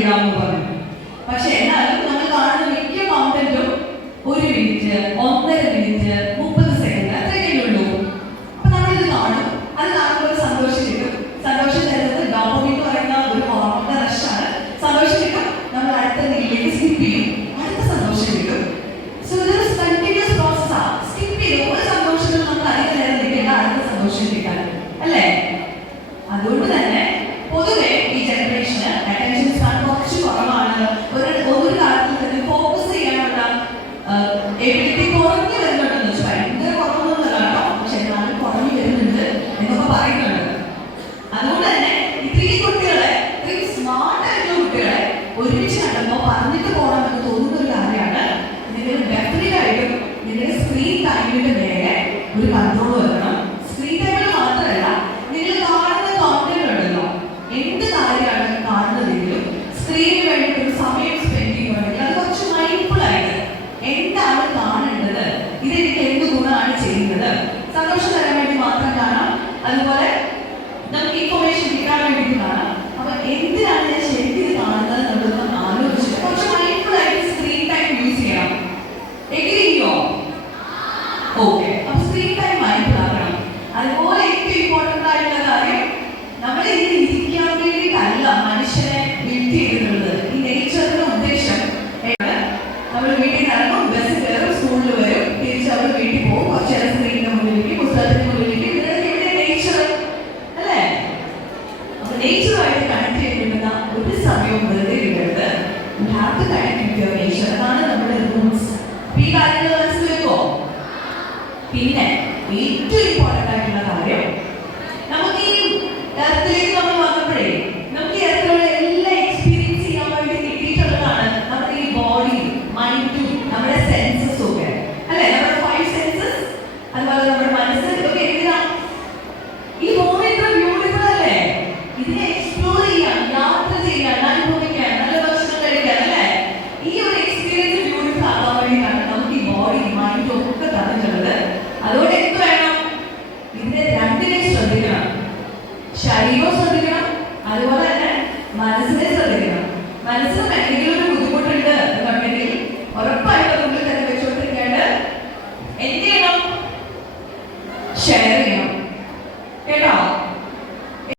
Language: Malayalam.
ഇടാമെന്ന് പറഞ്ഞു. പക്ഷെ എന്നാലും നമ്മൾ കാണുന്ന മിക്ക കോണ്ടന്റും ഒരു മിനിറ്റ് ഒന്നര മിനിറ്റ് മുപ്പത് സെക്കൻഡ് അത്രയൊക്കെ ഉള്ളൂ. അപ്പൊ നമ്മളിത് കാണും. അത് ഒരു സന്തോഷം കിട്ടും. സന്തോഷം തരുന്നത് ഡോപ്പമിൻ എന്ന് പറയുന്ന ഒരു ഹോർമോണിന്റെ റഷാണ് സന്തോഷം കിട്ടും. നമ്മൾ അടുത്ത നിലയിലേക്ക് സ്കിപ്പ് ചെയ്യും. അടുത്ത സന്തോഷം കിട്ടും. സോ ഇതൊരു കണ്ടിന്യൂസ് പ്രോസസ്സാണ് സ്കിപ്പ് ചെയ്ത്. ഒരുമിച്ച് കണ്ടപ്പോൾ പറഞ്ഞിട്ട് പോകണമെന്ന് തോന്നുന്ന ഒരു കാര്യമാണ് നിങ്ങൾ ഡെഫിനറ്റ് ആയിട്ടും നിങ്ങളുടെ സ്ക്രീൻ ടൈമിന്റെ മേലെ ഒരു കൺട്രോൾ വെക്കണം സ്ക്രീൻ ടൈമിൽ മാത്രമല്ല നിങ്ങൾ കാണുന്ന കോണ്ടന്റ് ഉണ്ടല്ലോ എന്ത് കാര്യമാണ് കാണുന്നതെങ്കിലും സ്ക്രീനിന് വേണ്ടിയിട്ട് ഒരു സമയം സ്പെൻഡ് ചെയ്യുകയാണെങ്കിൽ അത് കുറച്ച് മൈൻഡ്ഫുൾ ആയിട്ട് എന്താണ് കാണേണ്ടത് ഇതെനിക്ക് എന്ത് ഗുണമാണ് ചെയ്യുന്നത് സന്തോഷം തരാൻ വേണ്ടി മാത്രം കാണാം അതുപോലെ നമുക്ക് ഇൻഫർമേഷൻ കിട്ടാൻ വേണ്ടിയിട്ട് കാണാം അപ്പൊ എന്തിനാണ് ഞാൻ ശരിക്കും ഇത് കാണുന്നത് എന്നുള്ളതൊന്ന് ആലോചിച്ചിട്ട് കുറച്ച് മൈൻഡ്ഫുൾ ആയിട്ട് സ്ക്രീൻ ടൈം യൂസ് ചെയ്യണം എഗ്രി ചെയ്യോ ഓക്കെ. അപ്പൊ സ്ക്രീൻ ടൈം ആക്കണം അതുപോലെ ഏറ്റവും ഇമ്പോർട്ടന്റ് ആയിട്ടുള്ള കാര്യം നമ്മൾ ഇതിൽ ഇരിക്കാൻ വേണ്ടിയിട്ടല്ല മനുഷ്യനെ ബിൽഡ് ചെയ്തിട്ടുള്ളത്. ഈ നേച്ചറിന്റെ ഉദ്ദേശം? നമ്മൾ വീട്ടിൽ നടക്കും ബസ് സ്കൂളിൽ വരും തിരിച്ച് വീട്ടിൽ പോകും. കുറച്ച് നേരം സ്ക്രീനിന്റെ മുന്നിലേക്ക് പുസ്തകത്തിന്റെ മുന്നിലേക്ക് ഇവിടെ നേച്ചർ അല്ലേ? അപ്പൊ നേച്ചറുമായിട്ട് കണക്ട് ചെയ്തിട്ടുള്ള ഒരു സമയവും വെറുതെ വിടരുത് you have to connect with നമ്മുടെ റൂൾസ് ഈ കാര്യങ്ങൾ പിന്നെ ഏറ്റവും ഇമ്പോർട്ടന്റ് ആയിട്ടുള്ള കാര്യം കഴിയോ ശ്രദ്ധിക്കണം. അതുപോലെ തന്നെ മനസ്സിനെ ശ്രദ്ധിക്കണം. മനസ്സിന് എന്തെങ്കിലും ഒരു ബുദ്ധിമുട്ടുണ്ട് എന്നുണ്ടെങ്കിൽ ഉറപ്പായിട്ടും ഉള്ളിൽ തന്നെ എന്ത് ചെയ്യണം? ഷെയർ ചെയ്യണം.